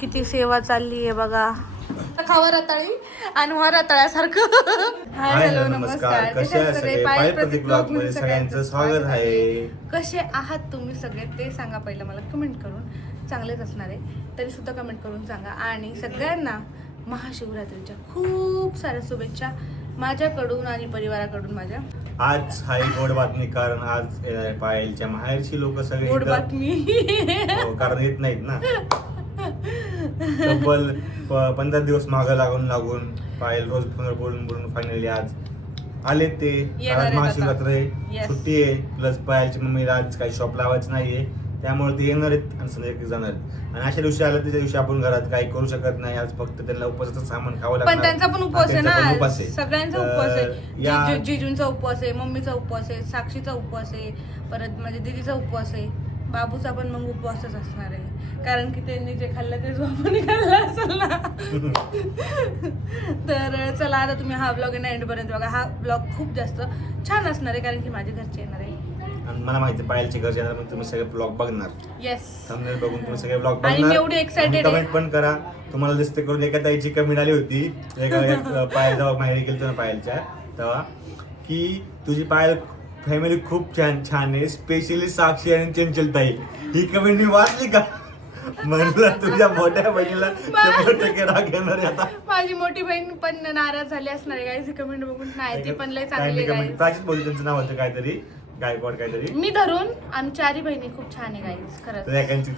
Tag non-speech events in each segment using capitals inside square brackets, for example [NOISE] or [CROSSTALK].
किती सेवा चालली आहे बघा. खावा रताळी आणि हा रताळ्यासारखं. हाय हॅलो नमस्कार. कसे आहे सगळे पाय प्रतीक ब्लॉगमध्ये सगळ्यांचं स्वागत आहे. कसे आहात तुम्ही सगळे? ते सांगा पहिलं. मला कमेंट करून चांगलेच असणार आहे. तरी सुद्धा कमेंट करून सांगा. आणि सगळ्यांना महाशिवरात्रीच्या खूप साऱ्या शुभेच्छा माझ्याकडून आणि परिवाराकडून माझ्या. आज हा एक गोड बातमी कारण आज पायलच्या माहेरची लोक सगळे गोड बातमी. हो, कारण येत नाहीत ना. [LAUGHS] तब्बल पंधरा दिवस मागं लागून लागून पायल रोज फोनवर बोलून बोलून फायनली आज आले ते. आज महाशिवरात्र आहे. सुट्टी आहे. प्लस पायलची मम्मीला आज काही शॉप लावायचं नाहीये. त्यामुळे ते येणार आहेत आणि संध्याकाळी जाणार आणि अशा दिवशी आलं त्याच्या दिवशी आपण घरात काही करू शकत नाही. आज फक्त त्यांना उपवासाचं सामान खावं लागणार. पण त्यांचा पण उपवास आहे ना उपवास आहे. सगळ्यांचा उपवास आहे. जिजूंचा उपवास आहे मम्मीचा उपवास आहे साक्षीचा उपवास आहे परत माझ्या दिदीचा उपवास आहे. बाबूचा पण मग उपवासच असणार आहे. कारण की त्यांनी जे खाल्लं तेच बाबूने खाल्लं असेल ना. [LAUGHS] तर चला आता तुम्ही हा ब्लॉग एंड पर्यंत बघा. हा ब्लॉग खूप जास्त छान असणार आहे कारण की माझे घरचे येणार आहे. आणि मला माहिती आहे, पायलची घर येणार पण तुम्ही सगळे ब्लॉग बघणार. येस बघून तुम्ही सगळे ब्लॉग आणि मी बघणार. एवढी आहे. कमेंट पण करा. तुम्हाला दिसते करून एका ताईची कमेंट आली होती. एका [LAUGHS] पायल जेव्हा माहेरी गेलतो ना पायलच्या तेव्हा की तुझी पायल फॅमिली खूप छान छान आहे. स्पेशली साक्षी आणि चंचल ताई ही कमेंट मी वाचली का? म्हणलं तुझ्या मोठ्या बहिणीला शंभर टक्के राग येणार आहे आता. माझी मोठी बहीण पण नाराज झाली असणार आहे गाईज कमेंट बघून नाही ती पण लय चांगली आहे guys. बोलली त्यांचं नाव होतं काहीतरी. गायकवाड काहीतरी. मी धरून आम्ही चारी बहिणी खूप छान आहे गाईज खरंच. तर एकांची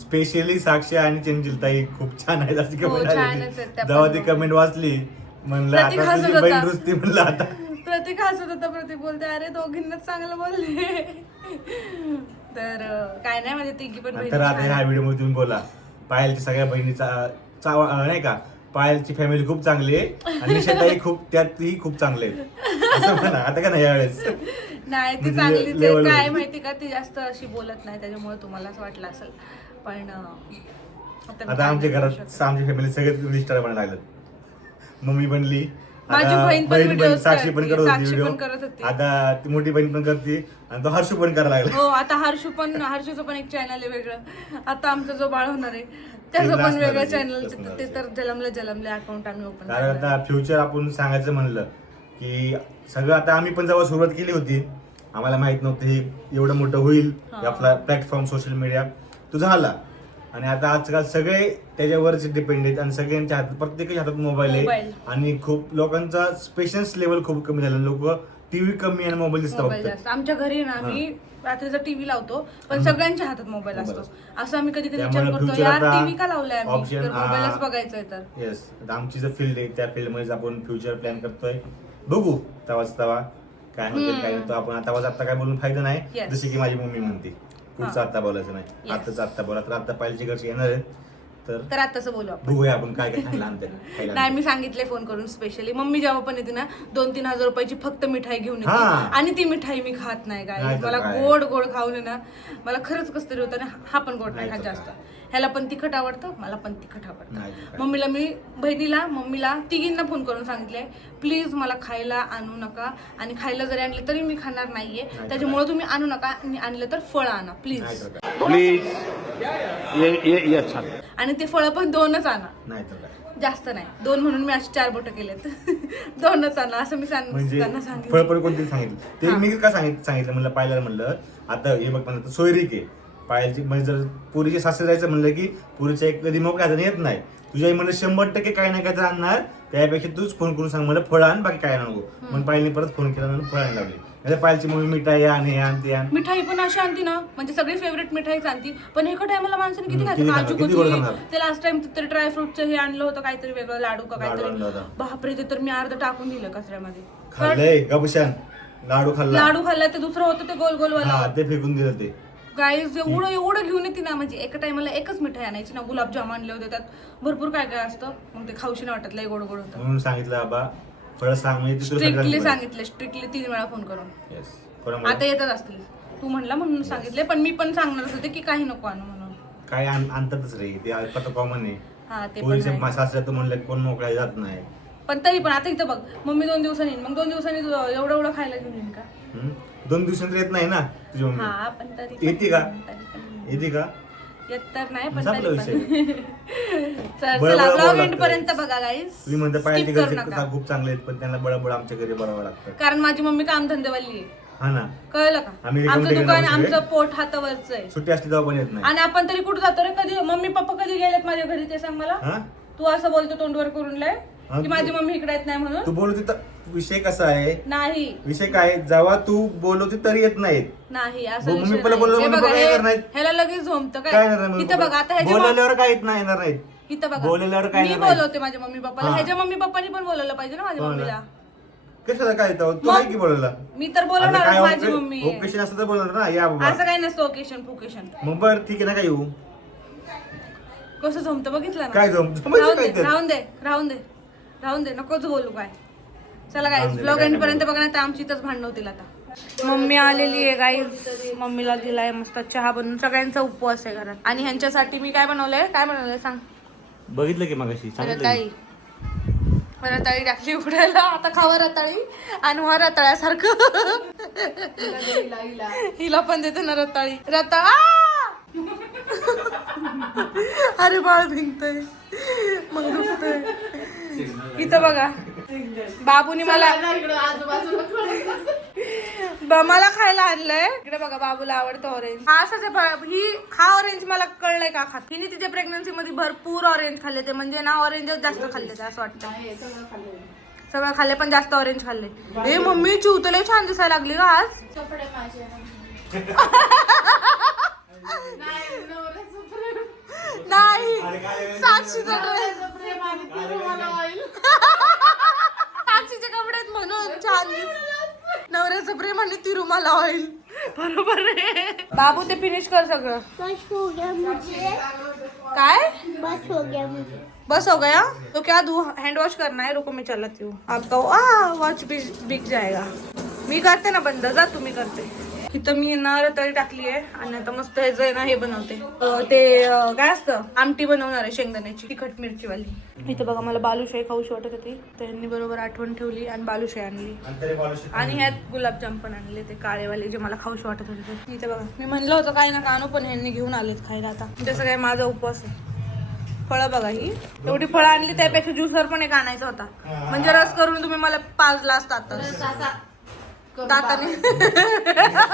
स्पेशली साक्षी आणि चंचलताई खूप छान आहेत अशी हो, कमेंट छानच आली आहेत त्या जेव्हा पण. ती कमेंट वाचली म्हणलं प्रतीक आता हसत तुझी होता. बहीण रुसती म्हणलं आता. प्रतीक हसत होता प्रतीक बोलते अरे दोघींनाच चांगलं बोलले तर काय नाही माझे तिघी पण बहिणी तर आता ह्या. व्हिडिओमध्ये तुम्ही बोला पायलच्या सगळ्या बहिणीचा चाव अं, नाही का पायलची फॅमिली खूप चांगली आहे आणि निशाताई खूप त्यात ती खूप चांगले असं म्हणा आता का नाही यावेळेस नाही ती म्हणजे level काय वर. माहिती का ती जास्त अशी बोलत नाही त्याच्यामुळे तुम्हाला असं वाटलं असेल पण अं, मी आता काय आमच्या घरात. आमची फॅमिली सगळेच रिस्टार बनायला लागलं मम्मी बनली माझी आता बहीण पण videos साक्षी पण करते, करत होती साक्षी पण व्हिडिओ करत होती. आता ती मोठी बहीण पण करते आणि तो हर्षू पण करायला लागला. हो आता हर्षू पण हर्षूचं पण एक चॅनल आहे वेगळं. आता आमचा जो बाळ होणार आहे त्याचं पण वेगळं आहे, चॅनल ते. तर जलमलं जलमले अकाउंट आम्ही ओपन कारण आता फ्युचर आपण सांगायचं म्हणलं की सगळं आता आम्ही पण जेव्हा सुरुवात केली होती आम्हाला माहीत नव्हतं हे एवढं मोठं होईल. हा. आपला प्लॅटफॉर्म सोशल मीडिया तो झाला. आणि आता आजकाल सगळे त्याच्यावरच डिपेंड आहेत आणि सगळ्यांच्या हातात प्रत्येकाच्या हातात मोबाईल आहे. मोबाईल. आणि खूप लोकांचा पेशन्स लेवल खूप कमी झाला. लोक टीव्ही कमी आणि मोबाईल दिसतात मोबाईल फक्त जास्त. आमच्या घरी ना आम्ही रात्रीचा टीव्ही लावतो पण सगळ्यांच्या हातात मोबाईल असतो. असं आम्ही कधी कधी त्यामुळे विचार करतो future यार आता टीव्ही का लावलाय आम्ही? option, तर मोबाईलच बघायचंय तर. येस आमची जर फील्ड आहे त्या फील्डमध्ये आपण फ्युचर प्लॅन करतोय. बघू तवाच तवा काय होतं. काय नव्हतं आपण आता आता काय बोलून फायदा नाही. Yes. जसे की माझी मम्मी म्हणते पुढचं हा. आता बोलायचं नाही Yes. आताच आता बोला तर आता पाहिजे घरचे येणार आहेत तर तर आता तसं बोलू आपण. बघूया आपण काय काय खायला आणते खायला नाही. मी सांगितले फोन करून स्पेशली मम्मी जेव्हा पण येते ना दोन तीन हजार रुपयाची फक्त मिठाई घेऊन येते. हा. आणि ती मिठाई मी खात नाही काय नाही तर मला काय. गोड गोड खाऊन आहे ना मला खरंच कस तरी होतं आणि हा पण गोड नाही नाही खात तर जास्त. ह्याला पण तिखट आवडतं मला पण तिखट नाही तर आवडतं काय. मम्मीला मी बहिणीला मम्मीला तिघींना फोन करून सांगितलंय प्लीज मला खायला आणू नका. आणि खायला जरी आणलं तरी मी खाणार नाहीये. तर त्याच्यामुळे तुम्ही आणू नका. आणि आणलं तर फळ आणा प्लीज प्लीज ये ये ये अच्छा। आणि ते फळं पण दोनच आणा. नाही तर काय? जास्त नाही. दोन म्हणून मी अशी चार बोट केलेत. [LAUGHS] दोनच आणा असं मी सांग म्हणजे त्यांना सांगितलं. फळ पण कोणते सांगितलं? ते. मी का सांगितलं सांगितलं? म्हणलं पाहिलं म्हणलं. आता हे बघ म्हणलं सोयरीक आहे पायलची म्हणजे जर पुरीचे सासरे जायचं म्हणलं की पुरीच्या एक कधी मोकळ्या हाताने येत नाही. तुझ्या आई म्हणलं शंभर टक्के काय ना काय तर आणणार. त्यापेक्षा तूच फोन करून सांग मला फळ आण बाकी काय नको. मग पायलने परत फोन केला म्हणून फळ आणायला लावली म्हणजे पायलची मम्मी मिठाई आण हे आण ते आण. मिठाई पण अशी आणती ना. म्हणजे सगळी फेवरेट मिठाईच आणती. पण एका टायमाला माणसाने किती खाते किती काजू किती गोड खाणार? ते लास्ट टाइम तर ड्रायफ्रुटचं हे आणलं होतं काहीतरी वेगळं लाडू का लाडू आणलं काहीतरी होतं. बापरे ते तर मी अर्ध टाकून दिलं कचऱ्यामध्ये. खाल्लंय गबशान लाडू खाल्ला. लाडू खाल्ला ते दुसरं होतं ते गोल गोल हा वाला ते फेकून दिलं ते. गाईज एवढं एवढं घेऊन येते ना म्हणजे एका टायमाला एकच मिठाई आणायची ना. गुलाबजाम आणले होते त्यात. भरपूर काय काय असतं. मग ते खाऊशी नाही वाटत लय गोड गोड होतं. म्हणून सांगितलं बाबा फळ सांग म्हणजे ते तुला स्ट्रिक्टली सगळ्यांना सांगितलं स्ट्रिक्टली तीन वेळा फोन करून कळेल. Yes. कोणामुळे? आता येतच असतील तू म्हणला म्हणून सांगितले पण मी पण सांगणारच होते की काही नको आणू म्हणून काय आण- आणतातच रे ते आता कॉमन आहे हा ते पण पोरीच्या आहे. सासऱ्या तर म्हणलं कोण मोकळ्या जात नाही पण तरी पण आता इथं बघ मम्मी दोन दिवसांनी येईन मग दोन दिवसांनी तू एवढं एवढं खायला घेऊन येईन का हम्म? दोन दिवसांत येत नाही ना तुझी मम्मी हा पण तरी पण- येते का? तरी पण- येते का तर नाही पण संपला तरी विषय. [LAUGHS] पण तर बळबळ चला बोलावं ब्लॉग लागतं. एंड पर्यंत बघा गाईस म्हणता करू. खूप चांगले आहेत पण त्यांना बळबळ आमच्या घरी बरोबर लागतं. कारण माझी मम्मी काम धंदेवाली आहे. हा ना. कळलं का? आम्ही रिकामं आमचं दुकान जाऊ सगळे. आमचं पोट हातावरच आहे. सुट्टी असली तेव्हा पण येत नाही. आणि आपण तरी कुठं जातो रे? कधी मम्मी पप्पा कधी गेलेत माझ्या घरी? ते सांग मला. हा? तू असं बोलतो तोंडवर करून लय. की माझी मम्मी इकडे येत नाही म्हणून? तू बोलवते तर विषय कसा आहे? नाही. विषय काय? जेव्हा तू बोलवते तरी येत नाहीत. नाही असं मम्मी विषय पहिला नाही. बोललो, हे मम्मी बघा, पप्पा हे- येणार नाहीत. ह्याला लगेच झोमतं काय? काय येणार नाही इथं बघा आता? ह्याच्या बोलवल्यावर काय येत नाही येणार नाहीत. इथं बघा. बोलवल्यावर काय मी येणार नाही. बोलवते माझ्या मम्मी पप्पाला. हा. ह्याच्या मम्मी पप्पानी पण बोलवलं पाहिजे ना माझ्या हो ना. मम्मीला. कशाला काय येतं तू मग- आहे की बोलायला मी तर बोलवणार माझी मम्मी. ओकेशन असं तर बोलणार ना या बाबा. असं काही नसतं ओकेशन फुकेशन मग बरं ठीक आहे ना काय येऊ? कसं झोमतं बघितलं ना? काय जम राहून दे काय तर? राहून दे राहून दे. राहून दे नकोच बोलू काय. चला काय दे, ब्लॉग एंड पर्यंत बघा तर आमची इथंच भांडण होतील आता. मम्मी आलेली आहे गाई मम्मीला दिलाय मस्त चहा बनवून. सगळ्यांचा उपवास आहे घरात. आणि ह्यांच्यासाठी मी काय बनवलंय? काय बनवलंय सांग. बघितलं की मगाशी रताळी. रताळी टाकली उघडायला. आता खावा रताळी आणि हा रताळ्यासारखं. हिला पण देते ना रताळी. रताळ! अरे बाळ भिंगतय मग दुखतय. इथं बघा. बाबूनी मला मला खायला आणलंय. इकडे बघा बाबूला आवडतं ऑरेंज हा असंच. ही हा ऑरेंज मला कळलंय का खात? हिने तिच्या प्रेग्नन्सी मध्ये भरपूर ऑरेंज खाल्ले ते. म्हणजे ना ऑरेंजच जास्त खाल्ले ते असं वाटतं. सगळं खाल्ले पण जास्त ऑरेंज खाल्ले. ए मम्मी चिवतले छान दिसायला लागली का आज. [LAUGHS] नाही. साक्षीचा ड्रेस. साक्षीचे कपडे आहेत म्हणून छान दिस- नवऱ्याचं प्रेम आणि तिरुमाला ऑइल बरोबर आहे. बाबू ते फिनिश कर सगळं. बस हो गया मुझे. काय? बस हो गया मुझे. बस हो गया? तो क्या दू? हैंड वॉश करना है? रुको मैं चलाती हूँ. आपका आ वॉच बिक जाएगा. मी करते ना बंद जा तुम्ही करते. इथं मी ना रताळी टाकली आहे. आणि आता मस्त ह्याचं आहे ना हे बनवते. ते काय असतं? आमटी बनवणार आहे शेंगदाण्याची तिखट मिरचीवाली. इथं बघा मला बालुशाही खाऊशी वाटत होती. त्यांनी बरोबर आठवण ठेवली आणि बालुशाही आणली. आणि ह्यात गुलाबजाम पण आणले ते काळेवाले जे मला खाऊशी वाटत होते ते. इथे बघा मी म्हणलं होतं काय ना कानू पण ह्यांनी घेऊन आलेत खायला आता. जसं काय माझा उपवास आहे. फळं बघा ही. एवढी फळं आणली त्यापेक्षा ज्युसर पण एक आणायचा होता. म्हणजे रस करून तुम्ही मला पाच ग्लास तातात ताटाने. [LAUGHS]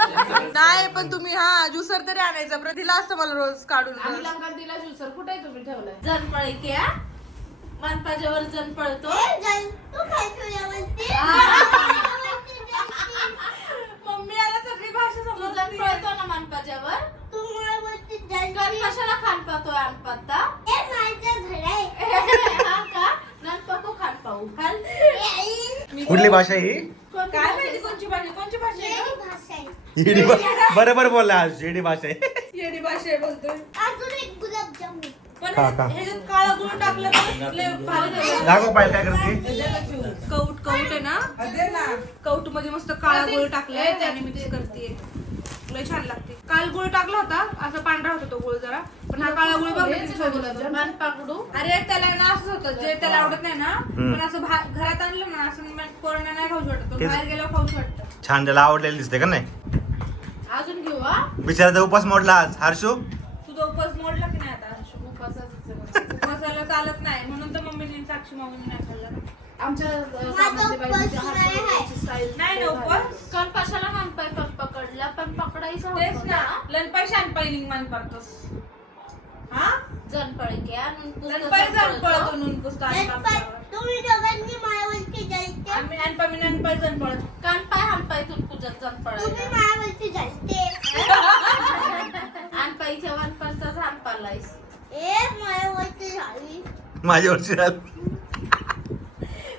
नाही पण तुम्ही हा ज्युसर तरी आणायचा. प्रतिला असतं मला रोज काढून. दिला ज्युसर कुठे तुम्ही ठेवलाय? जनपळ क्या मनपाजावर जन पळतो. तू काय तुझ्यावरती मम्मी आला सगळी भाषा तू जन पळतो ना कर कशाला खान पाहतो अनपत्ता ए माझं घर आहे. [LAUGHS] हा का? ननपको खान पाहू. खाल कुठली भाषा ही? काय माहिती कोणची भाषा? कोणची भाषा आहे येडी बरोबर बोलला आज येडी भाषा आहे. येडी भाषा आहे बोलतोय. अजून एक गुलाबजामुन. पण खा. ह्याच्यात काळा गुळ टाकलं तर लय भारी झालं. दाखव पाहिजे काय करते. कौट कौट आहे ना? कौटमध्ये मस्त काळा गुळ टाकलाय त्याने मिक्स करते. लय छान लागते. काल गुळ टाकला होता असा पांढरा होता तो गुळ जरा पण हा काळा गुळ बघ किती छान दिसतो. मन पकडू. अरे त्याला ना असंच होतं जे त्याला आवडत नाही ना पण असं भा- घरात आणलं ना असं मग कोरोना नाही खाऊच वाटत तो तेच. बाहेर गेल्यावर खाऊच वाटतं छान त्याला आवडलेलं दिसते का नाही? अजून घेऊ हा? बिचाराचा उपास मोडला आज. हर्षू? तुझा उपवास मोडला की नाही आता हर्षू? उपासाचं उपवासाला चालत नाही. म्हणून तर मम्मीने साक्षी माऊनी नाही खाल्ला. ना. आमच्या अ. हाताची नाही ना उपवास कशाला मनपाय पण पकडला पण पकडायचं तेच होतं ना. ना. लनपाय शानपाई निघमान पारतोस हा? जनपळ क्या नुनपुसतं लनपाय जन जाण पळतो. पळतो नून पुसतो आणि पण पापडावर. तुम्ही दोघांनी मायावरती जायचे. आम्ही अनपामी ननपाय जण पळत कान पाय हान पाय तून पूजत जन तुम्ही पळायला मायावरती जायचे आन पायच्या वन परचा झान पालायस ए मायावरती झाली माझ्या वर्षी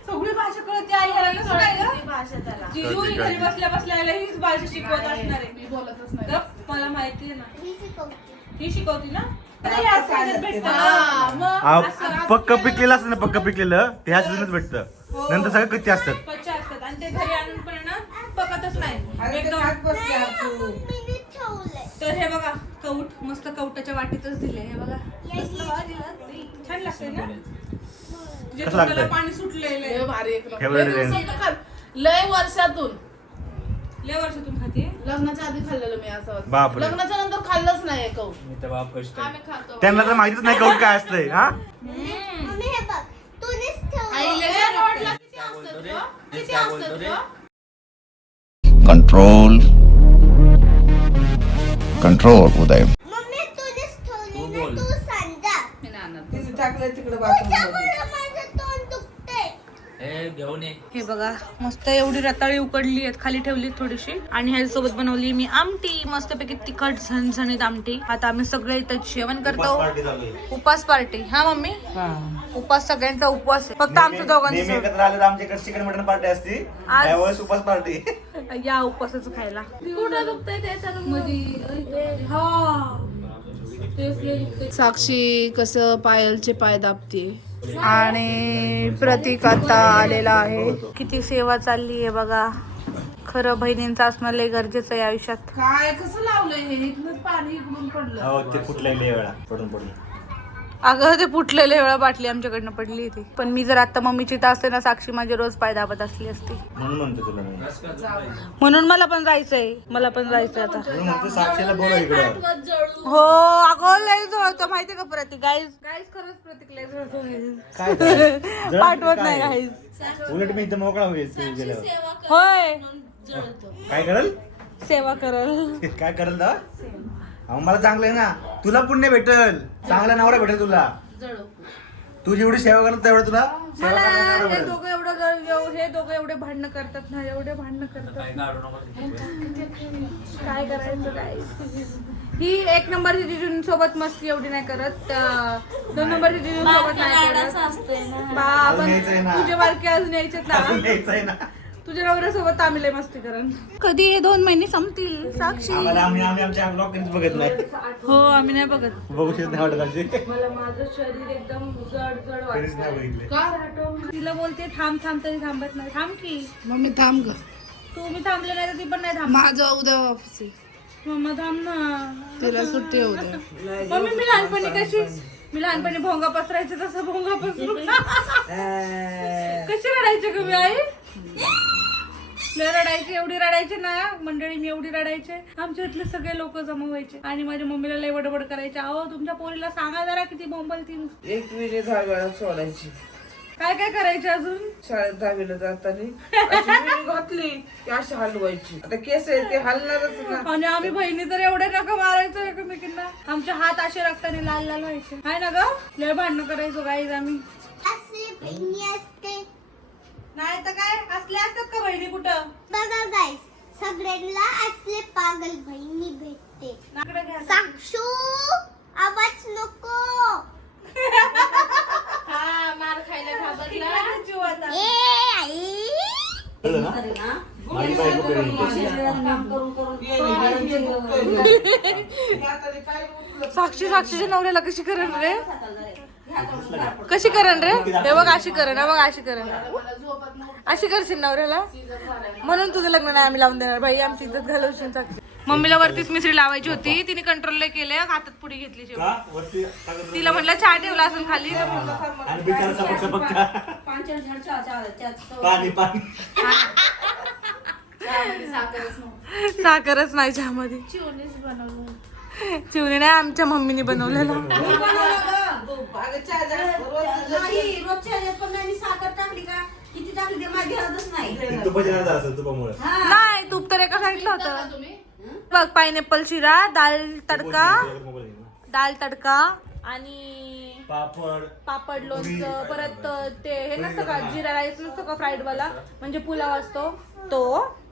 सगळी भाषा कळते आई भाषा त्याला. जिजू ही घरी बसल्या बसल्या याला हीच भाषा शिकवत असणार आहे. मी बोलतच नाही. मला माहिती आहे ना. ही शिकवते. ही शिकवती ना? असं- पक्क पिकलेलं असतं ना पक्क पिकलेलं ते ह्या सीझनच भेटतं. हो. नंतर सगळं कच्चे असतात. कच्चे असतात. आणि ते घरी आणून पण आहे ना पकतच नाही. एकदम ठेवलंय. तर हे बघा कौट मस्त कौटाच्या वाटीतच दिले हे बघा. दिलं. छान लागते ना? तुझ्या कसं तोंडाला लागतंय? पाणी सुटलेलं आहे. लय भारी एक नंबर. Favorite लय आहे. दिवसातून खा- लय वर्षातून. लय वर्षातून. खाते माहिती लग्नाच्या आधी खाल्लेलं मी असं. बापरे. लग्नाच्या नंतर खाल्लंच नाही कौ आम्ही खातो. त्यांना तर माहितीच नाही कौट काय असतंय हा? मम्मी हे बघ तूनेच ठेवलं आईला रोडला. किती असतात ग? किती असतात ग? कंट्रोल कंट्रोल उदय मम्मी तूनेच ठेवली ना तू सांजा. मी. तिने टाकलं तिकडे तुझ्यामुळं दुखतंय हे बघा मस्त एवढी रताळी उकडली आहेत खाली ठेवली थोडीशी. आणि ह्याच्यासोबत बनवली मी आमटी मस्तपैकी तिखट झणझणीत आमटी. आता आम्ही सगळे इथं जेवण करतो उपास पार्टी हा मम्मी? उपास सगळ्यांचा उपवास आहे. फक्त आमच्या दोघांचा एकत्र आले तर आमच्याकडे चिकन मटन पार्टी असती. आज- उपास पार्टी. [LAUGHS] या उपवासाचं खायला. कुठं दुखतंय साक्षी कसं पायलचे पाय दाबते आणि प्रतीक आता आलेला आहे. किती सेवा चालली आहे बघा. खरं बहिणींचं असणं लय गरजेचं आहे आयुष्यात. काय कसं लावलंय हे? इकडून पाणी इकडून पडलं. हो ते फुटलेले वेळा. पडून पडून. अगं ते फुटलेले वेळा बाटली आमच्याकडनं पडली ती पण मी जर आता मम्मीची तर असते ना साक्षी माझी रोज पाय दाबत असली असती. म्हणून म्हणतो तुला मी. म्हणून मला पण जायचंय. मला पण जायचंय आता. म्हणून म्हणतो साक्षीला बोलव इकडं. हो अगं लय जळतो. माहितीये का प्रतीक? गाईज गाईज खरंच प्रतीक लय जळतो काय काय? [LAUGHS] जळत पाठवत काय? नाही गाईज उलट मी इथं मोकळा होईल तू गेल्यावर होय. काय करल? सेवा करल. [LAUGHS] काय करल दा अहो, मला चांगलं आहे ना. तुला पुण्य भेटल. चांगला नवरा भेटेल तुला. तू जेवढी सेवा करत तेवढं तुला सेवा मला हे भेटेल. दोघं एवढं गर- एव- हे दोघं एवढे भांडणं करतात ना एवढे भांडणं करतात. काय करायचं काय ही एक नंबरची जिजून सोबत मस्ती एवढी नाही करत. त्या दोन नंबरची जिजून सोबत नाही करत. असतंय ना. बा अजून यायचंय आपण ना. तुझे बारके अजून यायचेत अजून ना यायचंय ना. तुझ्या नवऱ्यासोबत आम्ही लय मस्ती करण कधी हे दोन महिने संपतील? साक्षी. आम्हाला आम्ही आम्ही आमच्या ब्लॉग कधीच बघत नाही. हो आम्ही नाही बघत. बघू शकत नाही वाटत आमचे. मला माझं शरीर एकदम जड जड कधीच नाही बघितले. तिला बोलते थांब थांब तरी थांबत नाही. थांब की. मम्मी थांब ग. तू मी थांबले नाही तर ती पण नाही थांब माझं उद्या ऑफिस आहे. मम्मा थांब ना. तिला सुट्टी होऊ दे मम्मी मी लहानपणी कशी मी लहानपणी भोंगा पसरायचे तसं भोंगा पसरू. [LAUGHS] कशी रडायचे का मी आई? रडायचे एवढी रडायचे ना मंडळी मी एवढी रडायचे. आमच्या इथले सगळे लोक जमा व्हायचे आणि माझ्या मम्मीला लय बडबड करायचे. अहो तुमच्या पोरीला सांगा जरा किती बोंबल ती एक विजे दहा वेळा सोडायची. काय काय करायचे अजून? शाळेत दहावीला जाताना [LAUGHS] घातली की अशी हलवायची. आता केस आहे ते हलणारच ना. आणि आम्ही बहिणी तर एवढे नका मारायचो एकमेकींना. आमचे हात असे रक्ताने लाल लाल व्हायचे. आहे ना ग? लय भांडणं करायचो गाईज आम्ही. नाही तर काय? असले असतात का बहिणी कुठं? बघा गाईस सगळ्यांना असले पागल बहिणी भेटते. नाकडं घ्या. साक्षू आवाज नको. हा मार खायला घाबरला जीव आता. ए आई. कळलं ना? माझी बायको करेल. साक्षी साक्षीच्या नवऱ्याला कशी करण रे? कशी करण रे? हे बघ अशी करण हे बघ अशी करण. अशी करशील नवऱ्याला? म्हणून तुझं लग्न नाही आम्ही लावून देणार. बाई आमची इज्जत घालवशील मम्मीला वरतीच मिसरी लावायची होती. तिने कंट्रोल केले हातात पुढे घेतली शेवटी. तिला म्हटलं चहा ठेवला असून खाली. आणि बिचारा सपक नाही चिवणी नाही आमच्या मम्मीने बनवलेला [LAUGHS] ते तुपाची नाळ असेल तुपामुळे. नाही तूप तर एका साईडला होतं. बघ पायनॅपल शिरा डाळ तडका. डाळ तडका आणि पापड. पापड लोणचं परत ते हे नसतं का जिरा राईस नसतो का फ्राईड वाला म्हणजे पुलाव असतो. तो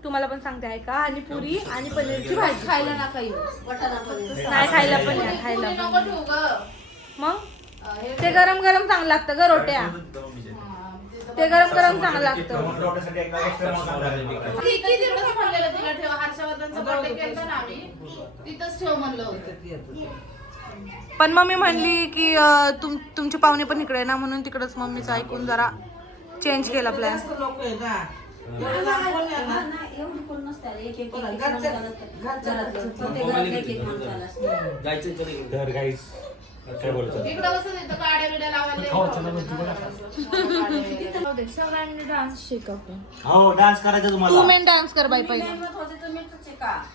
तुम्हाला पण सांगते ऐका. आणि पुरी आणि पनीरची भाजी. खायला नका येऊ. वाटाणा पनीर नाही खायला पण नाही खायला मग? ते गरम गरम चांगलं लागतं ग रोट्या. ते गरम गरम चांगलं लागतं. किती दिवस म्हणलेलं तुला ठेव हर्षवर्धनचा बर्थडे केला ना आम्ही. तिथंच ठेव म्हणलं होतं. पण मम्मी म्हणली की अं, तुम तुमचे पाहुणे पण इकडे आहे ना म्हणून तिकडच मम्मीचं ऐकून जरा चेंज केला प्लॅन लोक आहे ना एवढं लांब कोण आहे ना? घरच्या- घरच्या- तर गाईस काय बोलतो इकडं बसत येतं गाड्या बिड्या. लावायला सगळ्यांनी [LAUGHS] डान्स शिकवतो हो डान्स करायचा तू तुम्हाला मेन डान्स कर बाई पहिला.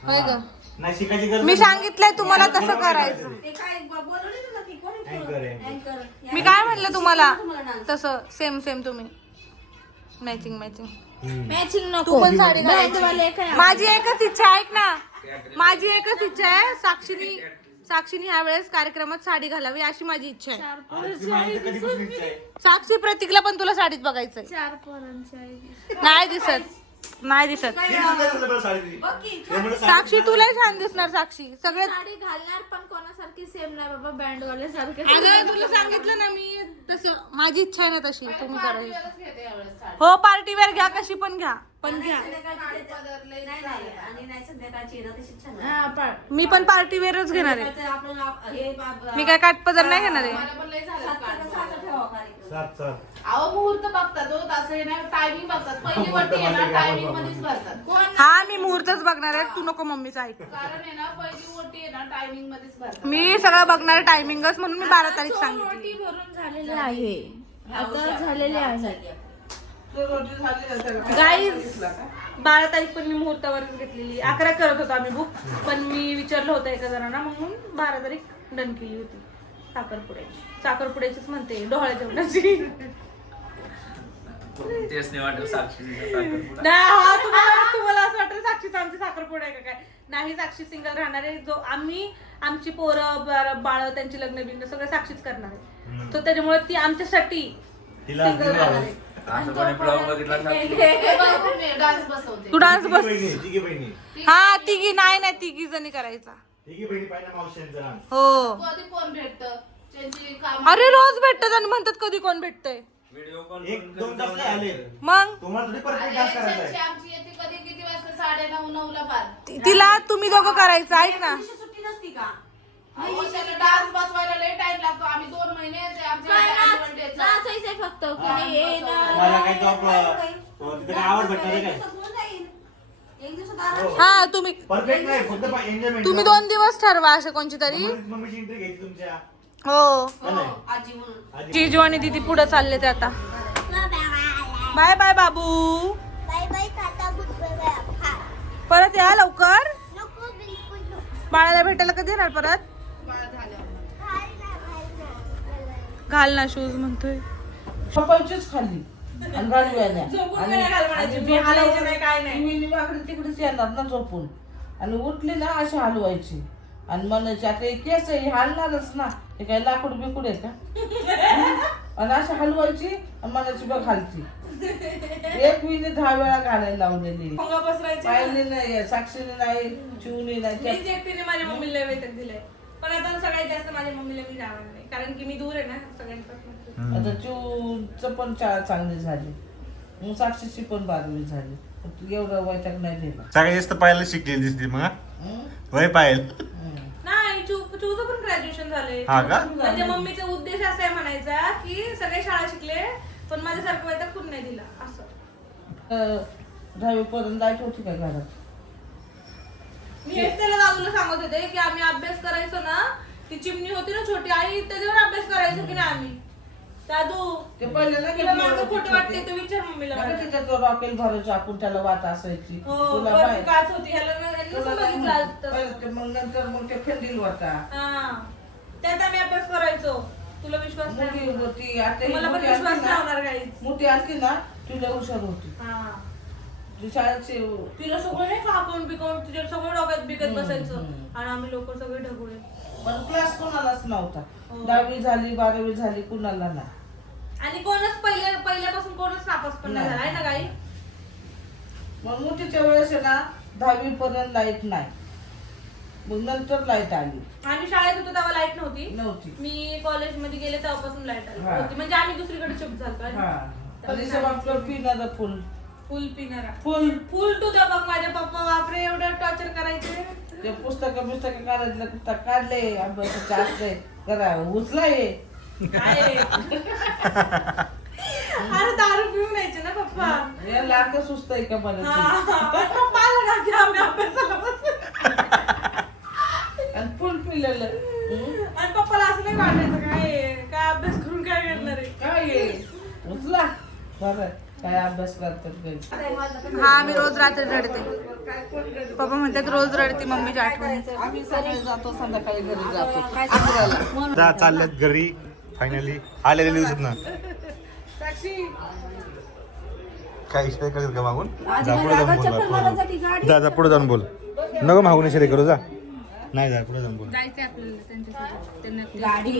होय ग. नाही शिकायची गरज मी नाही. सांगितलंय तुम्हाला तसं करायचं? Anchor. मी काय म्हटलं तुम्हाला? तसं सेम सेम तुम्ही. मॅचिंग मॅचिंग मॅचिंग तू नको. पण साडी माझी एकच इच्छा आहे ऐक ना. माझी एकच इच्छा आहे साक्षीनी साक्षीनी ह्या वेळेस कार्यक्रमात साडी घालावी अशी माझी इच्छा आहे. साक्षी प्रतीकला पण तुला साडीत बघायचंय. चार पोरांची आहे नाही दिसत. नाही दिसत. साक्षी तुला छान दिसणार साक्षी. सगळे साडी घालणार पण कोणासारखी सेम नाही बाबा बँडवाले सारखे अगं तुला सांगितलं ना मी तसं माझी इच्छा आहे ना तशी तुम्ही साडी. हो पार्टी वेअर घ्या कशी पण घ्या. पण घ्या. पदर लई झालं. हा पण मी पण पार्टी वेअरच घेणार आहे. मी काय काटपदर नाही घेणार आहे. सात सात. अहो मुहूर्त बघतात हो तसं हे नाही टायमिंग बघतात. पहिली वटी आहे ना टायमिंग मध्येच भरतात. हा मी मुहूर्तच बघणार आहे. तू नको मम्मीचं ऐक. कारण आहे ना पहिली वटी आहे ना टायमिंग मध्येच भरतात. मी सगळं बघणार टायमिंगच म्हणून मी बारा तारीख सांगितली. रोटी भरून झालेले आहे. आता झालेले आहे. गाईज बारा तारीख पण मी मुहूर्तावरच घेतलेली. अकरा करत होतो आम्ही बुक पण मी विचारलं होतं एका जणांना म्हणून बारा तारीख डन केली होती. साखरपुड्याची. साखरपुड्याचीच म्हणते डोहाळ्या जेवणाची. वाटत हा तुम्हाला तुम्हाला असं वाटेल साक्षीचा आमची साखरपुडा आहे का काय? नाही साक्षी सिंगल राहणार आहे. जो आम्ही आमची पोरं बाळ त्यांची लग्न बिग्न सगळं साक्षीच करणार आहे. तर त्याच्यामुळे ती आमच्यासाठी तिला सिंगल राहणार आहे. असं कोणी ब्लॉग बघितला ना हे बघून मी डान्स बसवते. तू डान्स बस बहिणी तिघी बहिणी. हा तिघी नाही नाही तिघी जणी करायचा. तिघी बहिणी पाहिजे मावशांचा डान्स. हो. कधी कोण भेटत? त्यांची काम अरे रोज भेटतात आणि म्हणतात कधी कोण भेटतंय. व्हिडिओ कॉल एक दोन तास काय आले. मग? तुम्हाला थोडी परफेक्ट डान्स करायचा त्यांची आहे. आमची येते कधी किती वाजता? साडे नऊ नऊ ला पार ति- तिला तुम्ही दोघं करायचं ऐक ना. डान्स बसवायला लय टाइम लागतो. आम्ही दोन महिने ते आमच्या advantage चा. नाचायचंय फक्त. कोणी येणार मला काही जॉब तिथे काय आवड भेटणार आहे काय? हा. तुम्ही परफेक्ट नाही फक्त एन्जॉयमेंट तुम्ही दोन दिवस ठरवा असे कोणची तरी. मम्मीची एंट्री घ्यायची तुमच्या. हो. नाही? आजी जिजू आणि दीदी पुढे चालले ते आता. बाय बाय बाबू. बाय बाय टाटा गुड बाय बाय परत या लवकर. नको बिलकुल नको. बाळाला भेटायला कधी येणार परत. घाल ना, शूज म्हणतोय. पप्पांचीच खाल्ली. आणि मी नाही. मी तिकडेच येणार ना झोपून. आणि उठली ना अशी हलवायची. आणि म्हणायची आता हे केस आहे हे हलणारच ना. हे काय लाकूड बिकूड आहे का? [LAUGHS] आणि अशी हलवायची आणि म्हणायची बघ हालती. एक विणी दहा वेळा घालायला लावलेली. पाहिली नाही साक्षीने नाही चिवणी नाही. माझ्या मम्मीला वेतन दिलंय. पण आता सगळ्यात जास्त माझ्या मम्मीला मी जाणार नाही. कारण की मी दूर आहे ना सगळ्यांपासून. आता चिवचं पण शाळा चांगली झाली. मग साक्षीची पण बारावी झाली. पण एवढं वैताग नाही दिला सगळ्यात जास्त पाहायला शिकलेली दिसते मग हा? हं? वय पायल हं. नाही चू चूचं पण ग्रॅज्युएशन झालंय. हा का? म्हणजे मम्मीचा उद्देश असा आहे म्हणायचा की सगळे शाळा शिकले पण माझ्यासारखं वैताग कुणी नाही दिला असं. अं, दहावी पर्यंत लाइट होती का घरात? मी हेच त्याला दादूला सांगत होते की आम्ही अभ्यास करायचो ना ती चिमणी होती ना छोटी आई त्याच्यावर अभ्यास करायचो की नाही आम्ही? दादू ते पहिले ना तुला माझं खोटं वाटते तर विचार मम्मीला माझ्या. त्याच्यात रॉकेल भरायचो आपण त्याला वाट असायची. हो तुला काच होती ह्याला ना- तुला बघितलं आज ते मग नंतर मग ते खंडील होता. हा. त्यात आम्ही अभ्यास करायचो. तुला विश्वास मोठी होती. आता ही मला पण मोठी विश्वास होणार ना काहीच मोठी ना तुला हुशार होती. हा. शाळेची तिला सगळं नाही कापून बिकवून तुझ्या सगळं डोक्यात बिकत बसायचं. आणि आम्ही लोक सगळे ढगुळे. पण क्लास कोणालाच नव्हता. हो. दहावी झाली बारावी झाली कुणाला नाही. आणि कोणच पहिले पहिल्यापासून कोणच नापास पण नाही. झाला. आहे ना काही मग मोठीच्या वेळेस आहे ना दहावी पर्यंत लाइट नाही. मग नंतर लाइट आली. आम्ही शाळेत होतो तेव्हा लाइट नव्हती. नव्हती. मी कॉलेजमध्ये गेले तेव्हापासून लाइट आली. हा. होती. म्हणजे आम्ही दुसरीकडे शिफ्ट झालो हा. आणि सब आपलं पिणार फुल फुल पिणारा फुल फुल टू द बघ माझ्या पप्पा बापरे एवढं टॉर्चर करायचे ते पुस्तक पुस्तक काढायला पुस्तक काढले अभ्यासाचे असले जरा उचला ये काय रे? अरे दारू पिऊन यायचे ना पप्पा या लाख सुस्त आहे का मला हा. पण पप्पा आला ना की आम्ही अभ्यासाला. आणि फुल पिलेलं हं? आणि पप्पाला असं नाही नाही वाटायचं काय आहे? काय अभ्यास करून काय करणार आहे काय आहे? उचला बरं काय अभ्यास करतात हा मी रोज रात्री रडते. पप्पा म्हणतात रोज रडते मम्मीच्या आठवणी. आम्ही सकाळी जातो संध्याकाळी घरी जातो. जा चालल्यात घरी. फायनली आलेल्या दिवसात ना. काय इशारे करत का मागून? जा पुढे जाऊन बोल जा जा पुढे जाऊन बोल. नको मागून इशारे करू जा. नाही जा पुढे जाऊन बोल. जायचंय आपल्याला त्यांच्यासोबत. गाडी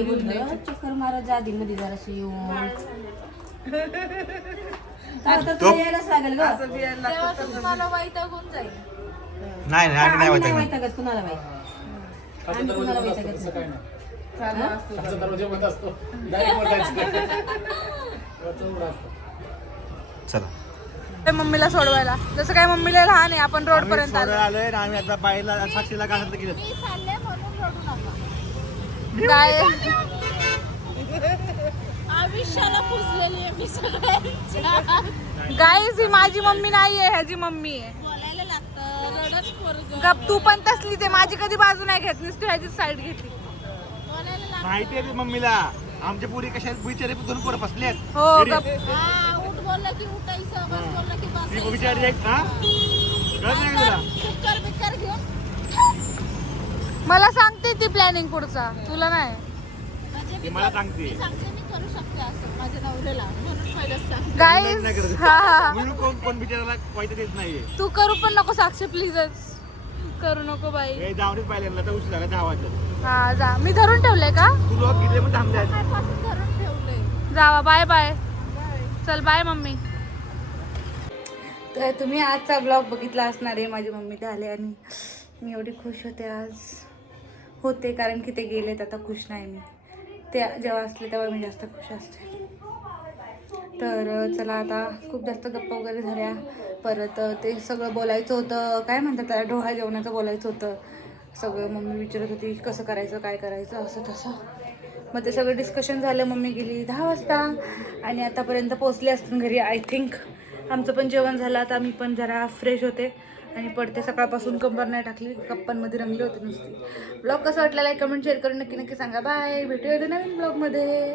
चक्कर मारा मध्ये जराशी येऊन. [LAUGHS] आता तुला यायलाच लागेल ग. तुम्हाला वैतागून जाईल. नाही नाही आम्ही नाही आम्ही नाही वाटत वैतागत कुणाला माहीत? आम्ही कुणाला नाही. [LAUGHS] चला मम्मीला सोडवायला. जसं काय मम्मीला लहान आहे आपण रोड पर्यंत आलो. आलोय आणि आम्ही आता बाईला साक्षीला गाण्यात गेलो. काय [LAUGHS] आयुष्याला पुजलेली आहे मी सगळ्यांच्या गाईज ही माझी मम्मी नाहीये ह्याची मम्मी आहे. बोलायला लागतं रडत पोरग. गप तू पण तसलीच आहे माझी कधी बाजू नाही घेत नुसती ह्याची साईड घेतली बोलायला लागतं. माहिती आहे मम्मीला. आमच्या पुरी कशा बिचारे दोन पोरं फसले आहेत. हो गप. हा उठ बोलला की उठायचं बस बोलला की ती बस बिचारी एक हा? कळत नाही का तुला? कुकर बिकर घेऊन. मला सांगते ती प्लॅनिंग पुढचा. तुला नाही. म्हणजे ती मला सांगते. मी माझ्या नवऱ्याला. म्हणून पहिलंच सांग. गाईज नाही करत. हा. म्हणून कोण कोण बिचाराला वाईट देत नाहीये. तू करू पण नको साक्षी प्लीजच करू नको बाई. हे उशीर झाला दहा वाजता हा जा. मी धरून ठेवलंय का? तू लोक किती पण थांबले आहेत. पासून धरून ठेवलंय. जावा बाय बाय चल बाय मम्मी. तर तुम्ही आजचा ब्लॉग बघितला असणार आहे माझी मम्मी ते आले आणि मी एवढी खुश होते आज. होते कारण की ते गेलेत आता खुश नाही मी. ते जेव्हा असले तेव्हा मी जास्त खुश असते. तर चला आता खूप जास्त गप्पा वगैरे झाल्या. परत ते सगळं बोलायचं होतं. काय म्हणतात त्याला? डोहा जेवणाचं बोलायचं होतं. सगळं मम्मी विचारत होती कसं करायचं? काय करायचं? असं तसं. मग ते सगळं डिस्कशन झालं. मम्मी गेली दहा वाजता आणि आतापर्यंत पोचले असतील घरी आय थिंक आमचं पण जेवण झालं. आता मी पण जरा फ्रेश होते. आणि पडते सकाळपासून कंबर नाही टाकली कप्पांमध्ये रंगली होती नुसती. ब्लॉग कसा वाटलेला आहे कमेंट शेअर करून नक्की नक्की सांगा. बाय भेटूया नवीन ब्लॉगमध्ये